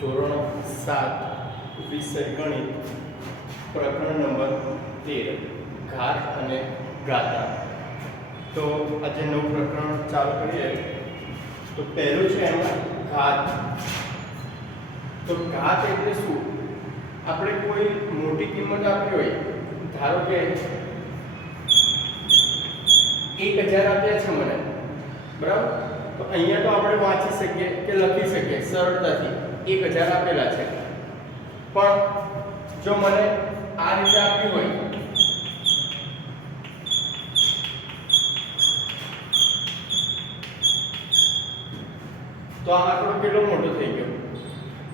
ધોરણ 7 વિષય ગણિત પ્રકરણ નંબર 13 ઘાત અને ઘાતા. તો આજે નવું પ્રકરણ ચાલુ કરીએ. તો પહેલું છે એમાં ઘાત. તો ઘાત એટલે શું? આપણે કોઈ મોટી કિંમત આપી હોય, ધારો કે 1000 આપ્યા છે મને, બરાબર? તો અહીંયા તો આપણે વાંચી શકીએ કે લખી શકીએ સરળતાથી 1000 આપેલા છે. પણ જો મને આ રીતે આપ્યું હોય તો આ આંકડો કેટલો મોટો થઈ ગયો.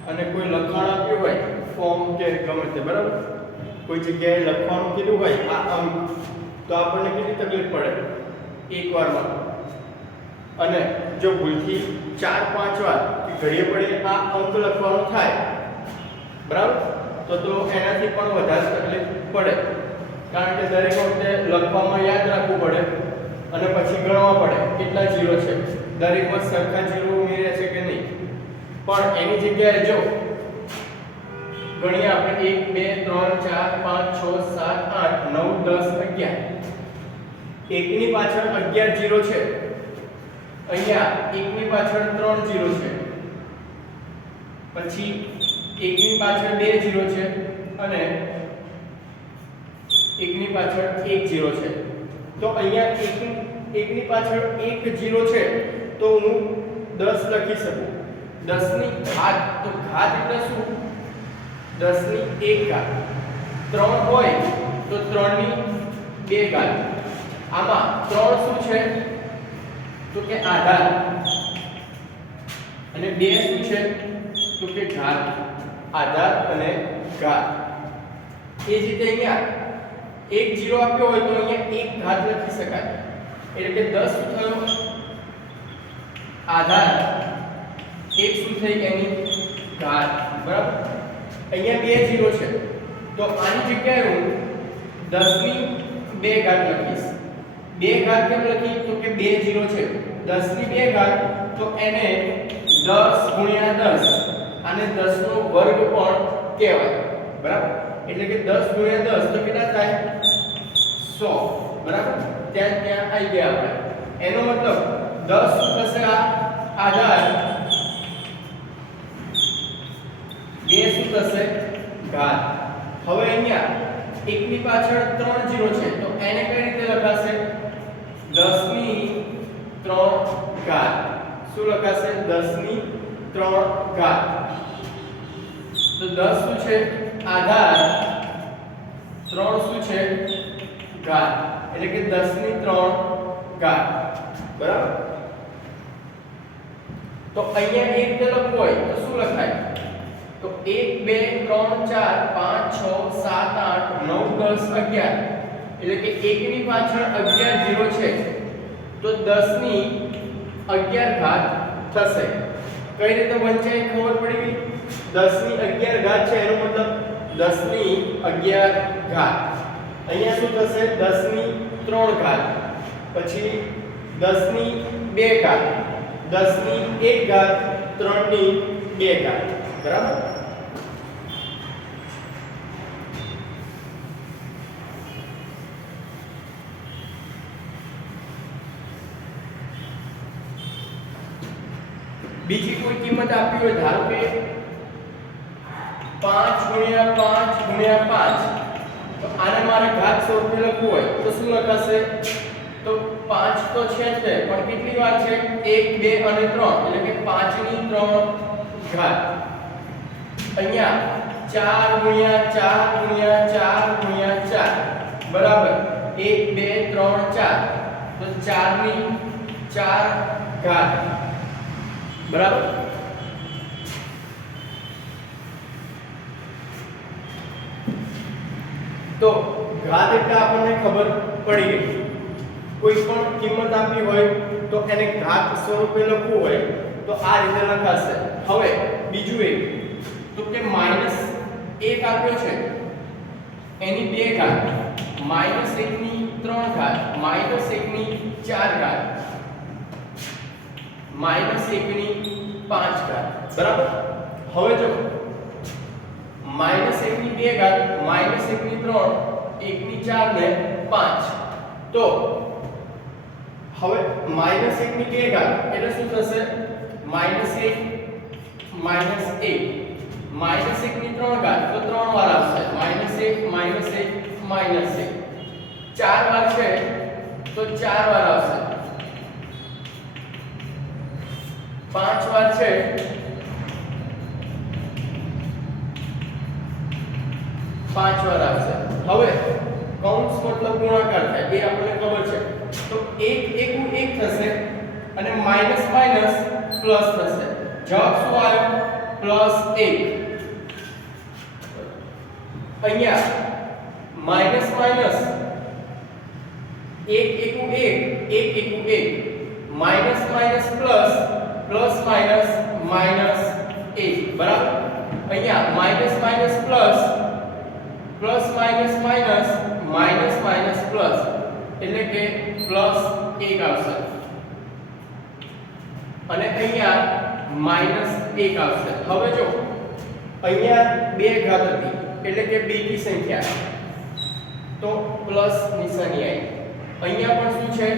અને કોઈ લખાણ આપ્યું હોય ફોર્મ કે ગમે તે, બરાબર, કોઈ જગ્યાએ લખવાનું કીધું હોય આ અંક, તો આપણને કેટલી તકલીફ પડે એક વારમાં. અને જો ભૂલથી 4-5 વાર કે ઘડીએ પડીએ આ અંક લખવાનું થાય, બરાબર, તો એનાથી પણ વધારે તકલીફ પડે. કારણ કે દરેક વખતે લખવામાં યાદ રાખવું પડે અને પછી ગણવા પડે કેટલા જીરો છે, દરેક વખત સરખા જીરો ઉમેર્યા છે કે નહીં. પણ એની જગ્યાએ જો ગણીએ આપણે 1 2 3 4 5 6 7 8 9 10 11, એકની પાછળ 11 જીરો છે. અહીંયા એકની પાછળ 3 જીરો છે, પછી એકની પાછળ 2 જીરો છે અને એકની પાછળ 1 જીરો છે. તો અહીંયા એકની પાછળ 1 જીરો છે તો હું 10 લખી શકું. 10 ની ઘાત, તો ઘાત એટલે શું? 10 ની 1 ઘાત. 3 હોય તો 3 ની 2 ઘાત. આમાં 3 શું છે? તો કે આધાર. અને 2 શું છે? તો કે ઘાત. આધાર અને ઘાત. એ જ રીતે અહીંયા 1 0 આપ્યો હોય તો અહીંયા 1 ઘાત લખી શકાય. એટલે કે 10 શું થયો? આધાર. 1 શું થઈ? એની ઘાત, બરાબર. અહીંયા 2 0 છે તો આની જગ્યાએ હું 10 ની 2 ઘાત લખીશ. 2 ઘાત કેમ લખી? તો કે 2 0 છે. 10 ની 2 ઘાત તો એને 10 ગુણ્યા 10, આને 10 નો વર્ગ પણ કહેવાય, બરાબર. એટલે કે 10 ગુણ્યા 10 તો કેટલા થાય? 100, બરાબર. ત્યાં આવી ગયા આપણે. એનો મતલબ 10 શું થશે? આ આધાર, 2 શું થશે? ઘાત. હવે અહીંયા 1 ની પાછળ 3 જીરો છે તો એને કઈ રીતે લખાશે? 10 ની 3 ઘાત. શું લખાશે? 10 ની 3 ઘાત. તો 10 શું છે? આધાર, 3 શું છે? ઘાત. એટલે કે 10 ની 3 ઘાત, બરાબર. તો અહીંયા એક કે લખવું હોય તો શું લખાય? તો 1 2 3 4 5 6 7 8 9 10 11, એટલે કે 1 ની પાછળ 11 જીરો છે તો 10 ની 11 ઘાત થશે. કઈ રીતે વંચાય ખબર પડી ગઈ? 10 ની 11 ઘાત છે એનો મતલબ 10 ની 11 ઘાત. અહીંયા શું થશે? 10 ની 3 ઘાત, પછી 10 ની 2 ઘાત, 10 ની 1 ઘાત, 3 ની 2 ઘાત, બરાબર. બીજી કોઈ કિંમત આપી હોય, ધારો કે 5 ગુણ્યા 5 ગુણ્યા 5, તો આને મારે ઘાત સ્વરૂપે લખવું હોય તો શું લખાશે? તો 5 તો છે જ, પણ કેટલી વાર છે? 1 2 અને 3, એટલે કે 5 ની 3 ઘાત. અહીંયા 4 ગુણ્યા 4 ગુણ્યા 4 ગુણ્યા 4, બરાબર. 1 2 3 4, તો 4 ની 4 ઘાત, બરાબર. તો ઘાત એટલે આપણને ખબર પડી ગઈ. કોઈ પણ કિંમત આપી હોય તો એને ઘાત સ્વરૂપે લખવું હોય તો આ રીતે લખાશે. હવે બીજું એક, તો કે -1 આપ્યો છે એની 2 ઘાત, -1 ની 3 ઘાત, -1 ની 4 ઘાત, -1 ની 5 ઘાત, બરાબર. હવે જો -1 ની 2 ઘાત -1 ની 3 1 ની 4 ને 5 તો હવે -1 ની 2 ઘાત એટલે શું થશે -1 -1 -1 ની 3 ઘાત તો 3 વાર આવશે -1 -1 4 વાર છે તો 4 વાર આવશે 5 વાર છે પાંચ વાર આવશે હવે કૌંસ મતલબ ગુણાકાર થાય એ આપણને ખબર છે તો 1 એકુ 1 થશે અને માઈનસ માઈનસ પ્લસ થશે જવાબ શું આવ્યો +1 અહીંયા minus minus 1 એકુ 1 1 એકુ 1 minus minus plus plus minus minus 1 બરાબર અહીંયા minus minus plus plus minus minus minus minus plus એટલે કે +1 આવશે અને અહીંયા -1 આવશે હવે જો અહીંયા 2 ઘાત હતી એટલે કે બેકી સંખ્યા તો પ્લસ નિશાની આવી અહીંયા પણ શું છે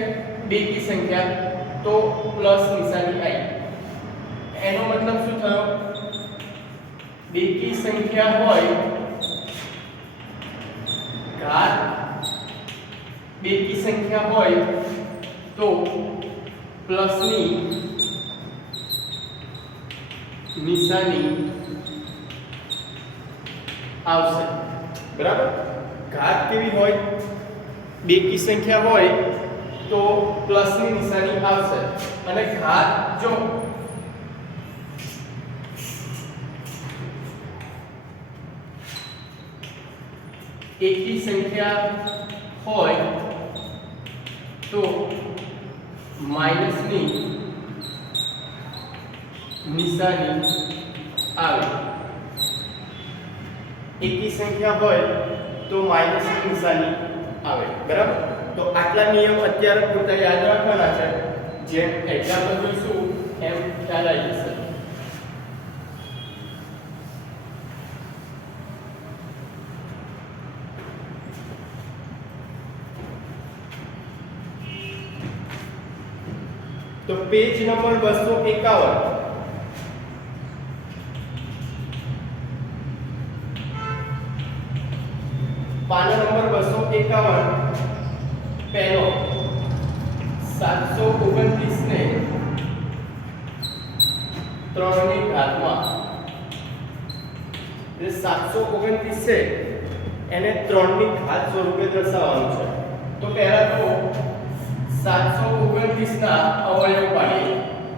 બેકી સંખ્યા તો પ્લસ નિશાની આવી એનો મતલબ શું થયો બેકી સંખ્યા હોય ઘાત બેકી સંખ્યા હોય તો પ્લસની નિશાની આવશે બરાબર ઘાત કેવી હોય બેકી સંખ્યા હોય તો પ્લસની નિશાની આવશે અને ઘાત જો એકી સંખ્યા હોય તો માઈનસની નિશાની આવે એકી સંખ્યા હોય તો માઈનસની નિશાની આવે બરાબર તો આટલા નિયમ અત્યારે પૂરતા યાદ રાખવાના છે જેમ એક્ઝામ્પલ જોઈશું એમ ખ્યાલ આવી જશે तो पेज नंबर 251 पाना नंबर 251 पेनो 729 ने 3 ની ઘાતમાં જે 729 છે એને 3 ની ઘાત સ્વરૂપે દર્શાવવાનું છે તો પહેલા તો 729 ના અવયવ પાડીએ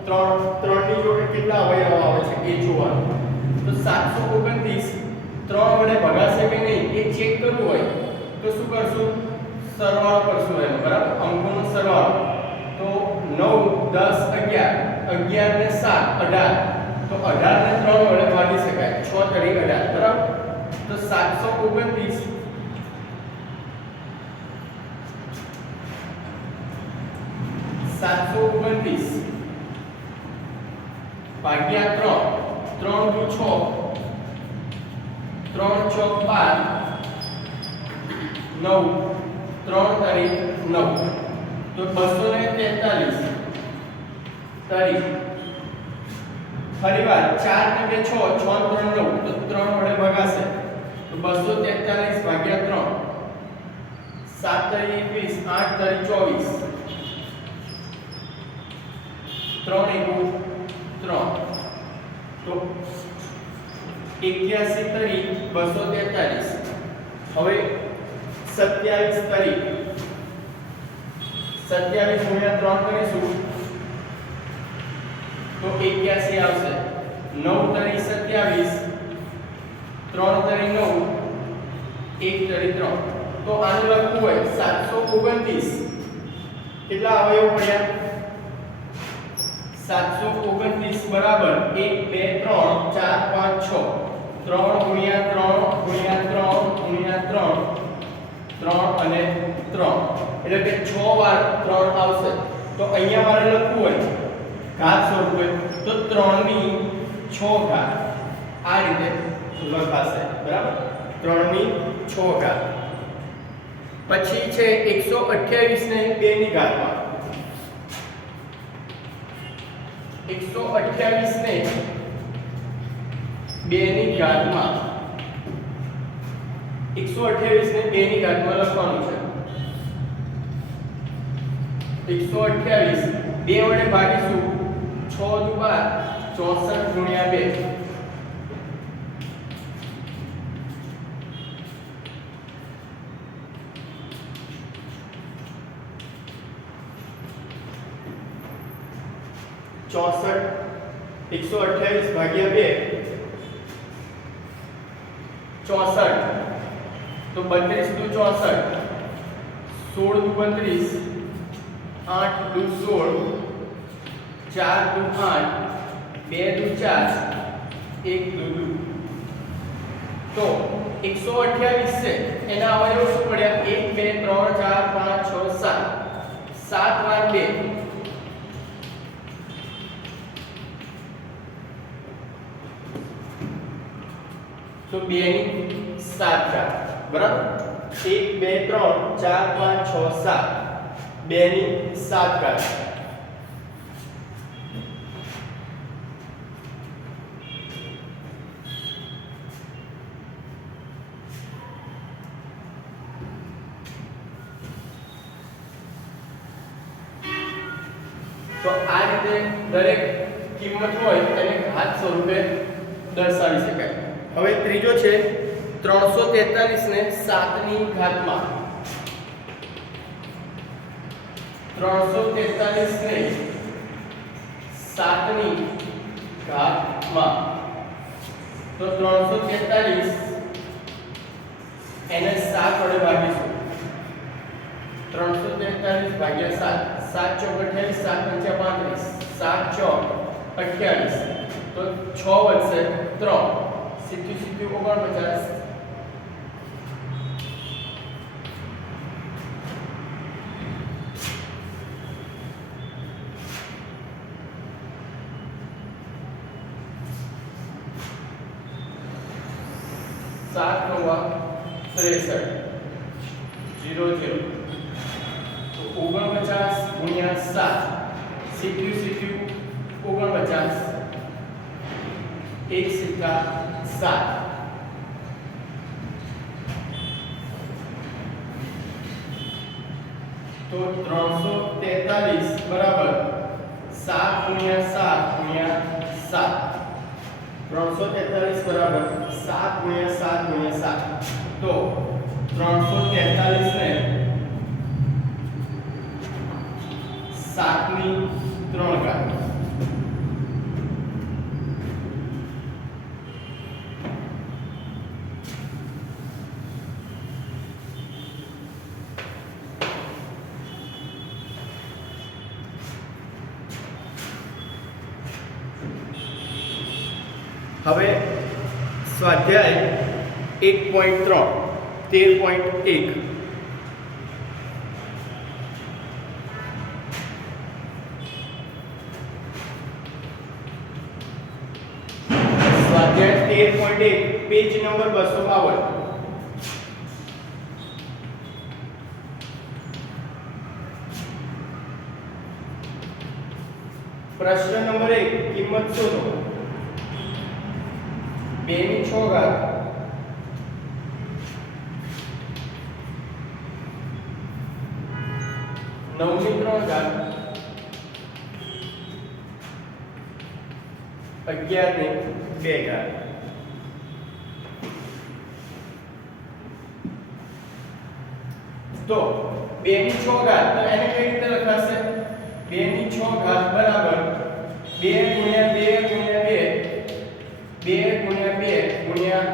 3 ની જોડે કેટલા અવયવ આવે છે એ જોવાનું તો 729 3 વડે ભગાશે કે નહીં એ ચેક કરવું હોય તો શું કરશું સરવાળો કરશું એનો બરાબર અંકોનો સરવાળો તો 9 10 11 11 ને 7 18 તો 18 ને 3 વડે ભાગી શકાય 6 તરી 18 બરાબર તો 729 729 ભાગ્યા 3 3 દુ 6 3 ચોક 12 9 3 તારીખ 9 તો 243 તારીખ ફરીવાર 4 ને 2 6 6 3 9 તો 3 વડે ભગાશે તો 243 ભાગ્યા 3 7 તારીખ 21 8 તારીખ 24 3 એકુ 3 તો 81 તારીખ 243 હવે 27 તારીખ 27 ગુણ્યા 3 કરીશું તો 81 આવશે 9 તારીખ 27 3 તારીખ 9 1 તારીખ 3 તો આને લખવું હોય 729 કેટલા અવયવ પડ્યા 729 બરાબર 1 2 3 4 5 6 3 ગુણ્યા 3 ગુણ્યા 3 ગુણ્યા 3 3 અને 3 એટલે કે 6 વાર 3 આવશે તો અહીંયા મારે લખવું હોય ઘાત સ્વરૂપે તો 3 ની 6 ઘાત આ રીતે લખાશે, બરાબર? 3 ની 6 ઘાત. પછી છે 128 ને 2 ની ઘાતમાં. 128 ને 2 ની ઘાતમાં 128 ને 2 ની ઘાતમાં લખવાનું છે. 128 2 વડે ભાગીશું 6 દુ 12 64 ગુણ્યા 2. ચોસઠ 128 ભાગ્યા 2 64 તો 32 દુ 64 16 દુ 32 8 દુ 16 4 દુ 8 2 દુ 4 1 દુ 2. તો 128 છે એના અવયવો શું પડ્યા? 1 2 3 4 5 6 7 7 વાર 2 તો 2 ની 7 ઘાત, બરાબર? 1 2 3 4 5 6 7 2 ની 7 ઘાત. તો આ રીતે દરેક કિંમત હોય તેને ઘાત સ્વરૂપે દર્શાવી શકાય. હવે ત્રીજો છે 343 ને 7 ની ઘાતમાં. 343 ને 7 ની ઘાતમાં. તો 343 એને 7 વડે ભાગીશું. 343 ભાગ્યા 7 7 ચોક 28 7 પંચા 35 7 ચોક 28 તો 6 વધશે 3 સીધું સીધું 49 7 નવા 63 0 0 તો 49 ગુણ્યા 7 સીધું સીધું 49 1 સિક્કા 7 તો 343 બરાબર 7 ગુણ્યા 7 ગુણ્યા 7 343 બરાબર 7 ગુણ્યા 7 ગુણ્યા 7 તો 343 ને 7 ની 3 ઘાત. હવે સ્વાધ્યાય 1.3 13.1 સ્વાધ્યાય 13.1 પેજ નંબર 252. પ્રશ્ન નંબર 1 કિંમત શોધો. 2 ની 6 ઘાત 9 ની 3 ઘાત 11 ની 2 ઘાત. તો 2 ની 6 ઘાત તો એને કઈ રીતે લખાશે? 2 ની 6 ઘાત બરાબર 2 ગુણ્યા 2 ગુણ્યા 2 2 ગુણ્યા 2 ગુણ્યા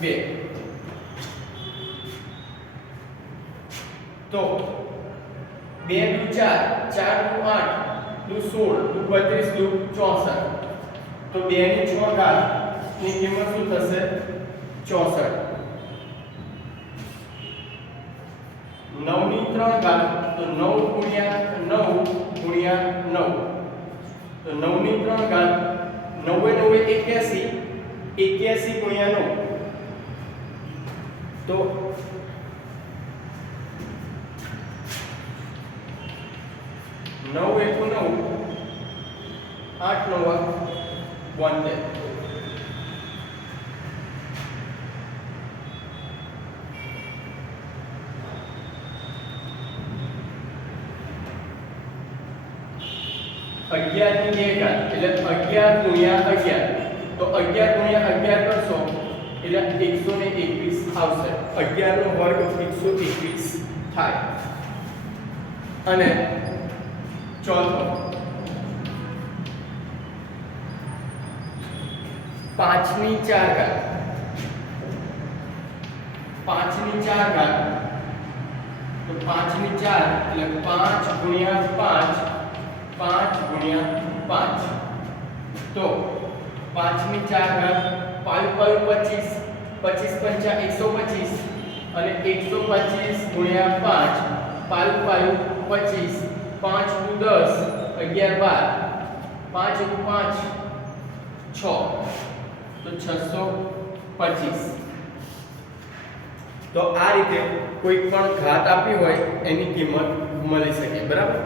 2 તો 2 દુ 4 4 દુ 8 દુ 16 દુ 32 દુ 64 તો 2 ની 6 ઘાત ની કિંમત શું થશે? 64. 9 ની 3 ઘાત તો 9 ગુણ્યા 9 ગુણ્યા 9 તો 9 ની 3 ઘાત 9 9 81 81 ગુણ્યા 9 તો 9 એકુ 9 8 9 72 11 ની 2 ઘાત એટલે 11 ગુણ્યા 11 તો 11 ગુણ્યા 11 કરશો એટલે 121 આવશે 11 નો વર્ગ 121 થાય અને ચોથો 5 ની 4 ઘાત 5 ની 4 ઘાત તો 5 ની 4 એટલે 5 ગુણ્યા 5 5 ગુણ્યા 5 તો 5 ની 4 ઘાત 5 5 25 25 પંચા 125 અને 125 ગુણ્યા 5 5 5 25 5 દુ 10 11 12 5 એકુ 5 6 તો 625 તો આ રીતે કોઈ પણ ઘાત આપી હોય એની કિંમત મળી શકે બરાબર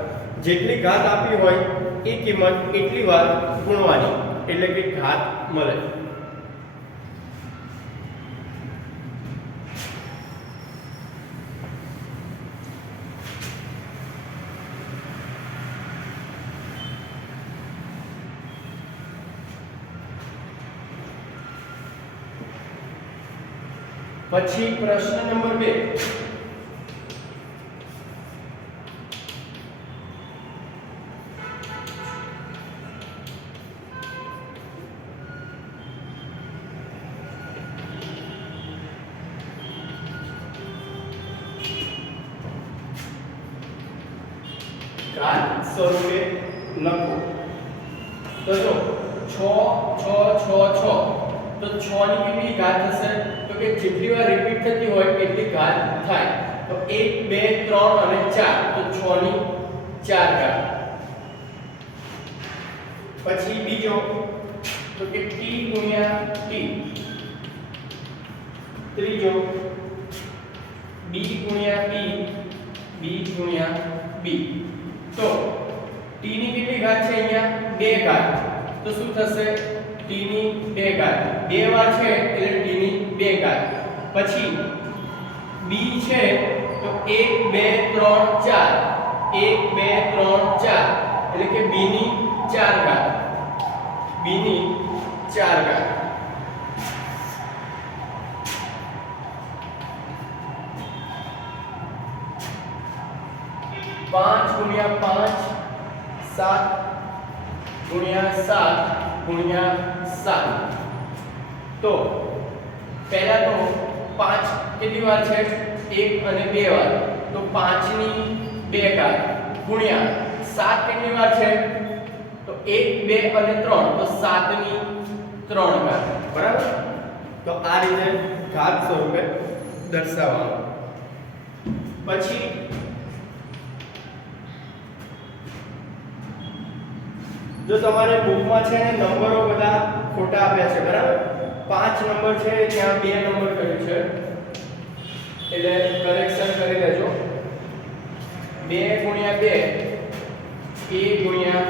જેટલી ઘાત આપી હોય એ કિંમત એટલી વાર ગુણવાની એટલે કે ઘાત મળે પછી પ્રશ્ન નંબર 2 ઘાત સ્વરૂપે લખો તો જો 6 6 6 6 તો 6 ની કેટલી ઘાત થશે તો કે જેટલી વાર રિપીટ થતી હોય એટલી ઘાત થાય તો 1 2 3 અને 4 તો 6 ની 4 ઘાત પછી બીજો તો કે t ગુણ્યા t ત્રીજો b ગુણ્યા b ગુણ્યા b તો t ની કેટલી ઘાત છે અહીંયા 2 ઘાત તો શું થશે t ની 2 ઘાત 2 વાર છે એટલે t ની 2 ઘાત પછી b છે તો 1 2 3 4 1 2 3 4 એટલે કે b ની 4 ઘાત b ની 4 ઘાત 5 ગુણ્યા 5 7 ગુણ્યા 7 ગુણ્યા 7 તો પહેલા તો 5 કેટલી વાર છે 1 અને 2 વાર તો 5 ની 2 ઘાત ગુણ્યા 7 કેટલી વાર છે તો 1 2 અને 3 તો 7 ની 3 ઘાત બરાબર તો આ રીતે ઘાત સ્વરૂપે દર્શાવવાનું પછી જો તમારે બુકમાં છે ને નંબરો બધા ખોટા આપ્યા છે બરાબર 5 નંબર છે ત્યાં 2 નંબર કર્યું છે એટલે કરેક્શન કરી લેજો 2 ગુણ્યા 2 a ગુણ્યા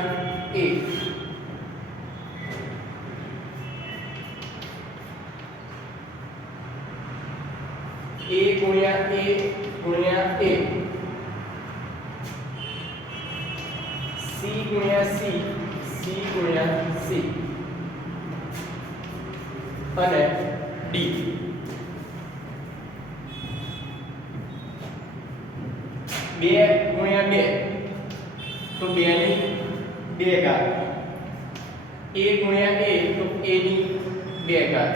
a ગુણ્યા a ગુણ્યા a c ગુણ્યા c ગુણ્યા c અને d 2 ગુણ્યા 2 તો 2 ની 2 ઘાત a ગુણ્યા a તો a ની 2 ઘાત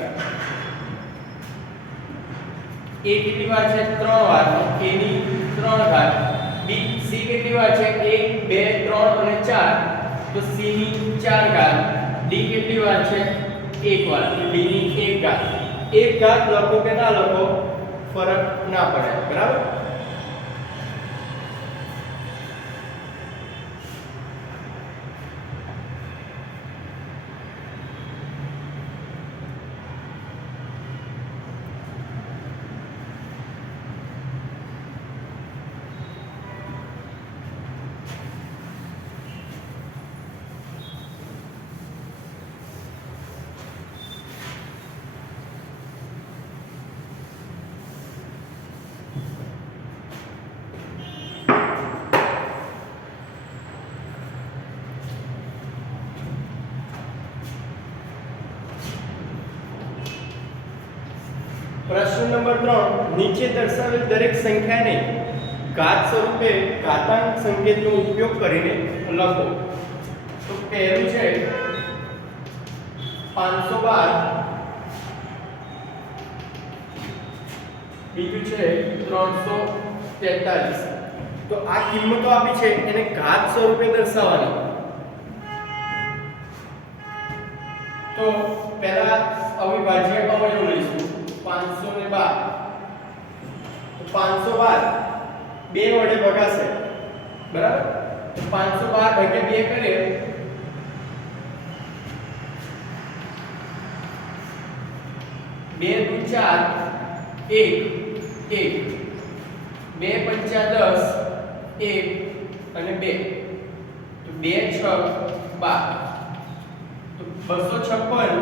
a કેટલી વાર છે 3 વાર તો a ની 3 ઘાત b c કેટલી વાર છે 1 2 3 અને 4 તો c ની 4 ઘાત d કેટલી વાર છે 1 વાર તો d ની 1 ઘાત 1 ઘાત લખો કે ના લખો ફરક ના પડે બરાબર પ્રશ્ન નંબર 3, નીચે દર્શાવેલ દરેક સંખ્યાને ઘાત સ્વરૂપે ઘાતાંક સંકેતનો ઉપયોગ કરીને લખો. તો પહેલું છે 512, બીજું છે 343. તો આ કિંમતો આપી છે એને ઘાત સ્વરૂપે દર્શાવવાની. તો પહેલા અવિભાજ્ય અવયવ લઈશું 512. તો 512 2 વડે ભગાશે, બરાબર. તો 512 ભાગ્યા 2 કરીએ બે દુ 4, 1 1, 2 પંચા 10, 1 અને 2. તો 2 6 12. તો 256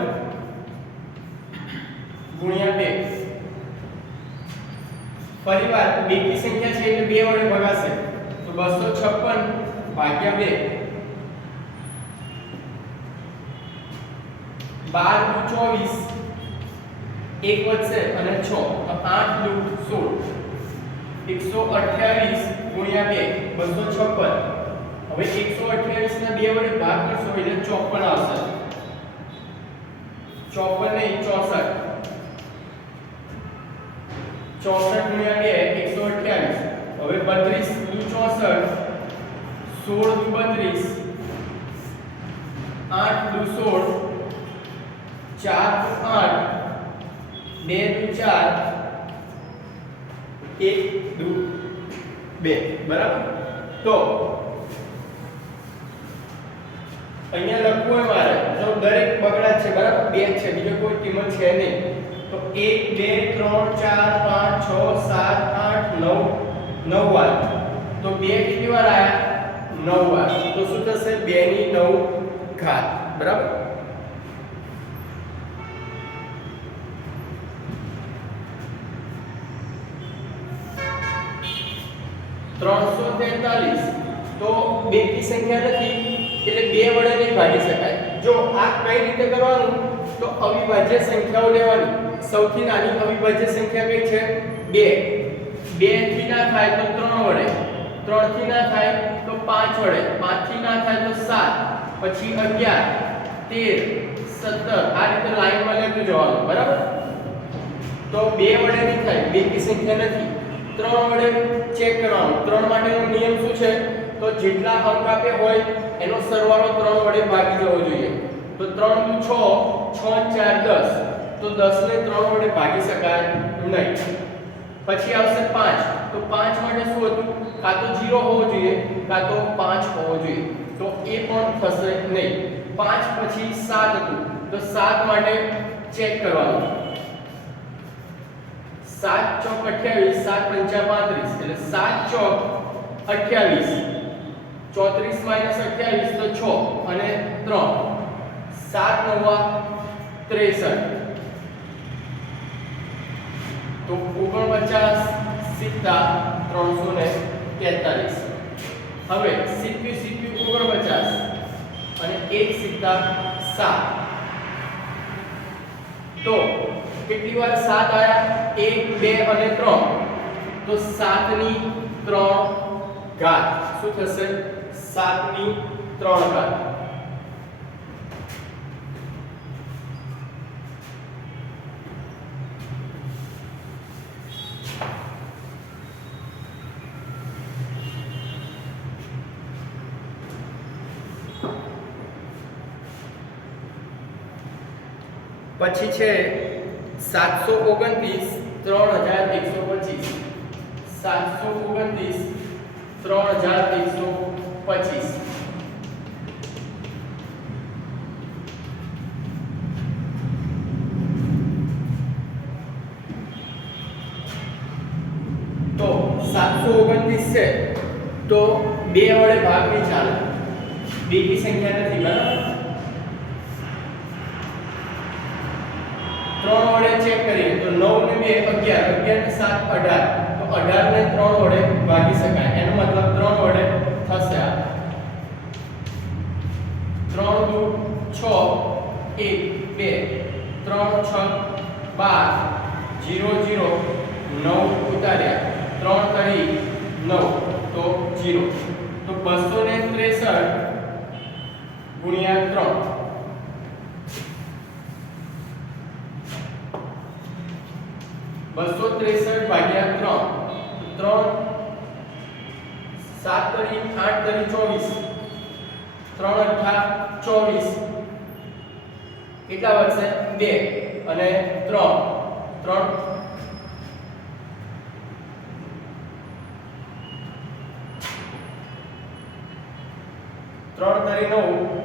ગુણ્યા 2. ફરીવાર બેકી સંખ્યા છે એટલે 2 વડે ભગાશે. તો 256 ભાગ્યા 2. 12 દુ 24, 1 વધશે અને 6. તો 8 દુ 16. 128 ગુણ્યા 2 256. હવે 128 ને 2 વડે ભાગ કરશો એટલે 54 આવશે. 54 નહીં 64. 64 ગુણ્યા 2 128. હવે 32 દુ 64, 16 દુ 32, 8 દુ 16, 4 દુ 8, 2 દુ 4, 1 દુ 2. બરાબર. તો અહીંયા લખવું હોય મારે તો દરેક બગડા છે, બરાબર. 2 છે, બીજો કોઈ કિંમત છે નહીં. તો 1 2 3 4 5 6 7 8 9 9 વાર. તો 2 કેટલી વાર આયા? 9 વાર. તો શું થશે? 2 ની 9 ઘાત. બરાબર. તો બેકી સંખ્યા નથી એટલે 2 વડે નહીં ભાગી શકાય. જો આ કઈ રીતે કરવાનું? તો અવિભાજ્ય સંખ્યાઓ લેવાની. સૌથી નાની અવિભાજ્ય સંખ્યા કઈ છે? 2. 2 થી ના થાય તો 3 વડે, 3 થી ના થાય તો 5 વડે, 5 થી ના થાય તો 7, પછી 11, 13, 17. આ રીતે લાઈનમાં લેતું જવાનું. બરાબર. તો 2 વડે નહીં થાય, બેકી સંખ્યા નથી. 3 વડે ચેક કરવાનું. 3 માટેનો નિયમ શું છે? તો જેટલા અંક આપે હોય એનો સરવાળો 3 વડે ભાગી જવો જોઈએ. તો 3 દુ 6, 6 4 10. તો 10 ને 3 વડે ભાગી શકાય નહીં. પછી આવશે 5. તો 5 માટે શું હતું? કાં તો 0 હોવો જોઈએ કાં તો 5 હોવો જોઈએ. તો એ પણ થશે નહીં. 5 પછી 7 હતું. તો 7 માટે ચેક કરવાનું. 7 ચોક 28, 7 પંચા 35. એટલે 7 ચોક 28, 34 માઈનસ 28 તો 6 અને 3. 7 નવા 63. તો 49 સિત્તા 343. હવે સીપ્યુ 49 અને 1 સિત્તા 7. તો કેટલી વાર 7 આયા? 1 2 અને 3. તો 7 ની 3 ઘાત. શું થશે? 7 ની 3 ઘાત. પછી છે 729 3125. 729 3125. તો 729 છે તો 2 વડે ભાગ નહીં ચાલે. બેકી સંખ્યા નથી. બરાબર. 3 વડે ચેક કરીએ તો 9 ને 2 11, 11 ને 7 18. તો 18 ને 3 વડે ભાગી શકાય. એનો મતલબ 3 વડે થશે. આ 3 દુ 6, 1 2, 3 6 12, 6 0 0 9 ઉતાર્યા 3 તરી 9 તો 0 તો 263 ગુણ્યા 3 263 ભાગ્યા 3 7 તરી 8 તરી 24 3 અઠ્ઠા 24 કેટલા વધશે 2 અને 3 તરી 9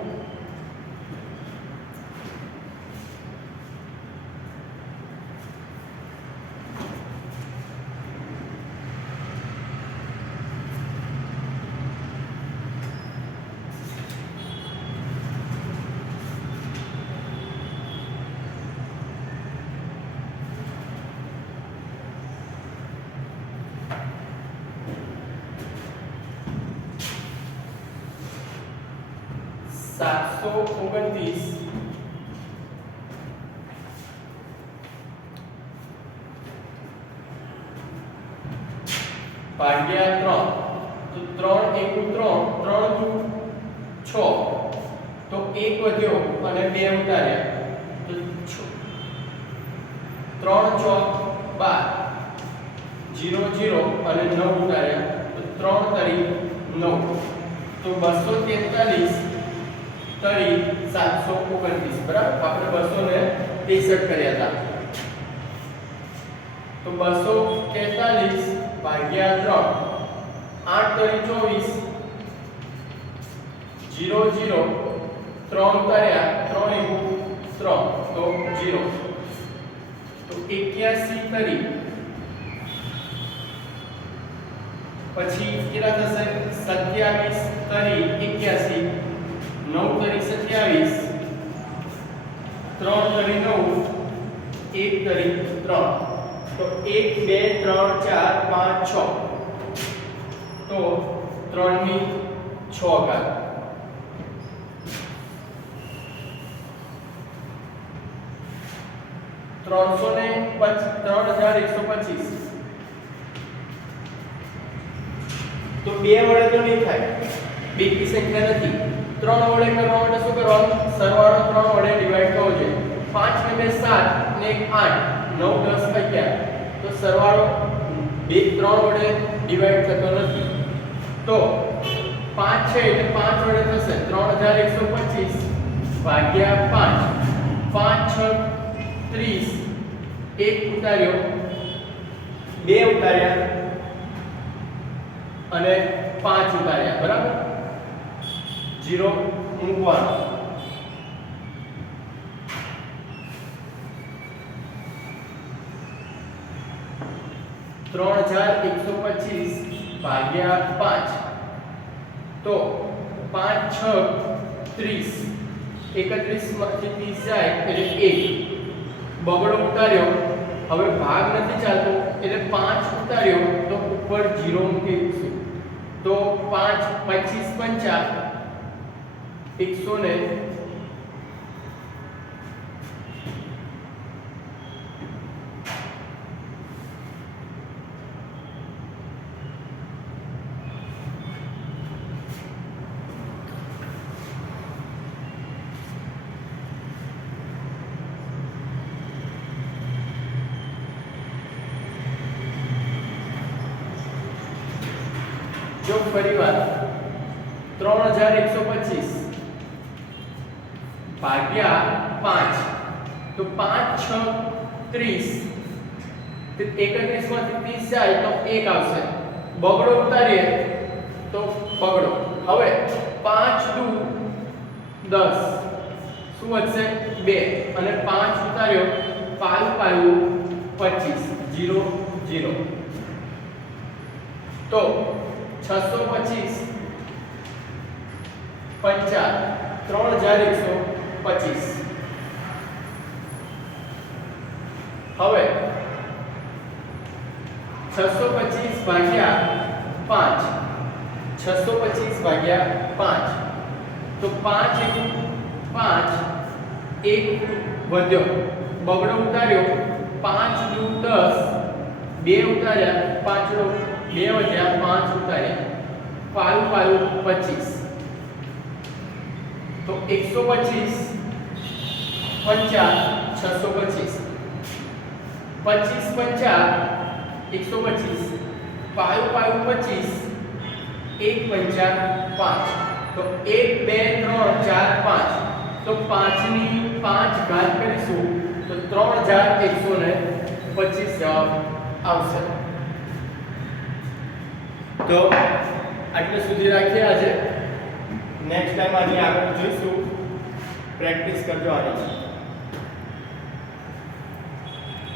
729 ભાગ્યા 3 તો 3 એકુ 3 3 દુ 6 તો 1 વધ્યો અને 2 ઉતાર્યા તો 3 ચોક 12 0 0 અને 9 ઉતાર્યા તો 3 તરી 9 તો 243 તરી 729 બરાબર આપણે 263 કર્યા હતા તો 243 ભાગ્યા 3 8 તરી 24 0 0 3 ઉતાર્યા 3 એકુ 3 તો 0 તો 81 તરી પછી કેટલા થશે 27 તરી 81 9 તરી 27 3 તરી 9 1 તરી 3 તો 1 2 3 4 5 6 તો 3 ની 6 ઘાત ત્રણસો ને 3125 તો 2 વડે તો નહીં થાય બેકી સંખ્યા નથી 3 વડે કરવા માટે શું કરવાનું સરવાળો 3 વડે ડિવાઈડ કરવો જોઈએ 5 ને 2 7 ને 1 8 9 10 11 તો સરવાળો 3 વડે ડિવાઈડ થતો નથી તો 5 છે એટલે 5 વડે થશે 3125 ભાગ્યા 5 5 6 30 1 ઉતાર્યો 2 ઉતાર્યા અને 5 ઉતાર્યા બરાબર 0 મૂકવાનો 3125 ભાગ્યા 5 તો 5 6 30 31 માંથી 30 જાય એટલે 1 બગડો ઉતાર્યો હવે ભાગ નથી ચાલતો એટલે 5 ઉતાર્યો તો ઉપર 0 મૂકીશું તો 5 25 50 100 ને જો ફરીવાર 3125 ભાગ્યા 5 તો 5 6 30 31 માંથી 30 જાય તો 1 આવશે બગડો ઉતારીએ તો બગડો હવે 5 દુ 10 શું વધશે 2 અને 5 ઉતાર્યો 5 પાયું 25 0 0 તો 625 50 3125 હવે 625 ભાગ્યા 5 625 ભાગ્યા 5 તો 5 1 5 1 વધ્યો બગડો ઉતાર્યો 5 દુ 10, 2 ઉતાર્યા 5 2 વધ્યા 5 ઉતાર્યા 5 5 25, તો 125 50 625, 25 50 125, 5 5 25, 1 50 5, તો 1 2 3 4 5, તો 5 ની 5 ઘાત કરીશું તો 3125 જવાબ આવશે. તો આટલે સુધી રાખીએ આજે. નેક્સ્ટ ટાઈમ આની આગળ જોઈશું. પ્રેક્ટિસ કરજો આની.